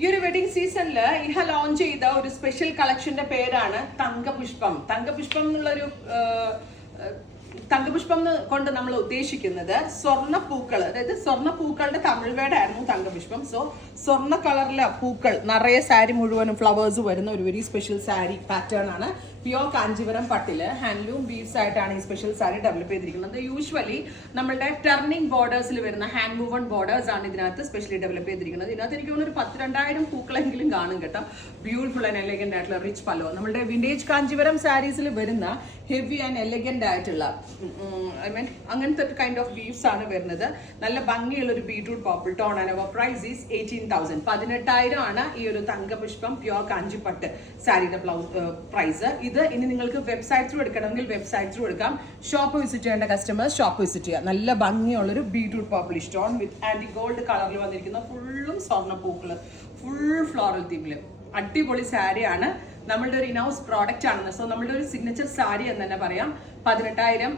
ഈ ഒരു വെഡിങ് സീസണിൽ ഇഹ ലോഞ്ച് ചെയ്ത ഒരു സ്പെഷ്യൽ കളക്ഷന്റെ പേരാണ് തങ്കപുഷ്പം. തങ്കപുഷ്പം എന്നുള്ളൊരു തങ്കപുഷ്പം കൊണ്ട് നമ്മൾ ഉദ്ദേശിക്കുന്നത് സ്വർണ്ണപ്പൂക്കൾ, അതായത് സ്വർണ്ണപ്പൂക്കളുടെ തമിഴ് വേർഡായിരുന്നു തങ്കപുഷ്പം. സോ സ്വർണ്ണ കളറിലെ പൂക്കൾ നിറയെ സാരി മുഴുവനും ഫ്ലവേഴ്സ് വരുന്ന ഒരു വെരി സ്പെഷ്യൽ സാരി പാറ്റേൺ ആണ്. പ്യോർ കാഞ്ചീപുരം പട്ടില് ഹാൻഡ്ലൂം ബീഡ്സ് ആയിട്ടാണ് ഈ സ്പെഷ്യൽ സാരി ഡെവലപ്പ് ചെയ്തിരിക്കുന്നത്. യൂഷ്വലി നമ്മളുടെ ടർണിംഗ് ബോർഡേഴ്സിൽ വരുന്ന ഹാൻഡ് മൂവൺ ബോർഡേഴ്സ് ആണ് ഇതിനകത്ത് സ്പെഷ്യലി ഡെവലപ്പ് ചെയ്തിരിക്കുന്നത്. ഇതിനകത്ത് എനിക്ക് തോന്നുന്നു ഒരു 10,000-2000 പൂക്കളെങ്കിലും കാണും കേട്ടോ. ബ്യൂട്ടിഫുൾ ആൻഡ് എലഗന്റ് ആയിട്ടുള്ള റിച്ച് പല്ലോ. നമ്മുടെ വിന്റേജ് കാഞ്ചീപുരം സാരീസിൽ വരുന്ന ഹെവി ആൻഡ് എലഗന്റ് ആയിട്ടുള്ള അങ്ങനത്തെ കൈൻഡ് ഓഫ് വീവ്സ് ആണ് വരുന്നത്. നല്ല ഭംഗിയുള്ള ഒരു ബീട്രൂട്ട് പർപ്പിൾ ടോൺ ആണ്. അവർ പ്രൈസ് ഈസ് 18,000. 18,000 ആണ് ഈ ഒരു തങ്കപുഷ്പം പ്യോർ കാഞ്ചിപ്പട്ട് സാരിയുടെ പ്രൈസ്. ഇത് ഇനി നിങ്ങൾക്ക് വെബ്സൈറ്റ് ത്രൂ എടുക്കണമെങ്കിൽ വെബ്സൈറ്റ് ത്രൂ എടുക്കാം. ഷോപ്പ് വിസിറ്റ് ചെയ്യേണ്ട കസ്റ്റമേഴ്സ് ഷോപ്പ് വിസിറ്റ് ചെയ്യുക. നല്ല ഭംഗിയുള്ളൊരു beetroot purple stone with anti gold കളറിൽ വന്നിരിക്കുന്ന ഫുള്ളും സ്വർണ്ണപ്പൂക്കള്, ഫുൾ ഫ്ലോറൽ തീമില് അടിപൊളി സാരിയാണ്. നമ്മളുടെ ഒരു ഇനൗസ് പ്രോഡക്റ്റ് ആണ്. സോ നമ്മളുടെ ഒരു സിഗ്നേച്ചർ സാരി എന്ന് തന്നെ പറയാം. 18,000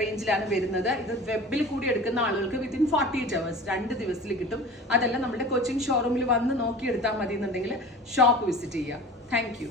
റേഞ്ചിലാണ് വരുന്നത്. ഇത് വെബിൽ കൂടി എടുക്കുന്ന ആളുകൾക്ക് വിത്തിൻ 48 hours 2 ദിവസത്തിൽ കിട്ടും. അതല്ല നമ്മുടെ കൊച്ചിൻ ഷോറൂമിൽ വന്ന് നോക്കിയെടുത്താൽ മതി എന്നുണ്ടെങ്കിൽ ഷോപ്പ് വിസിറ്റ് ചെയ്യുക. Thank you.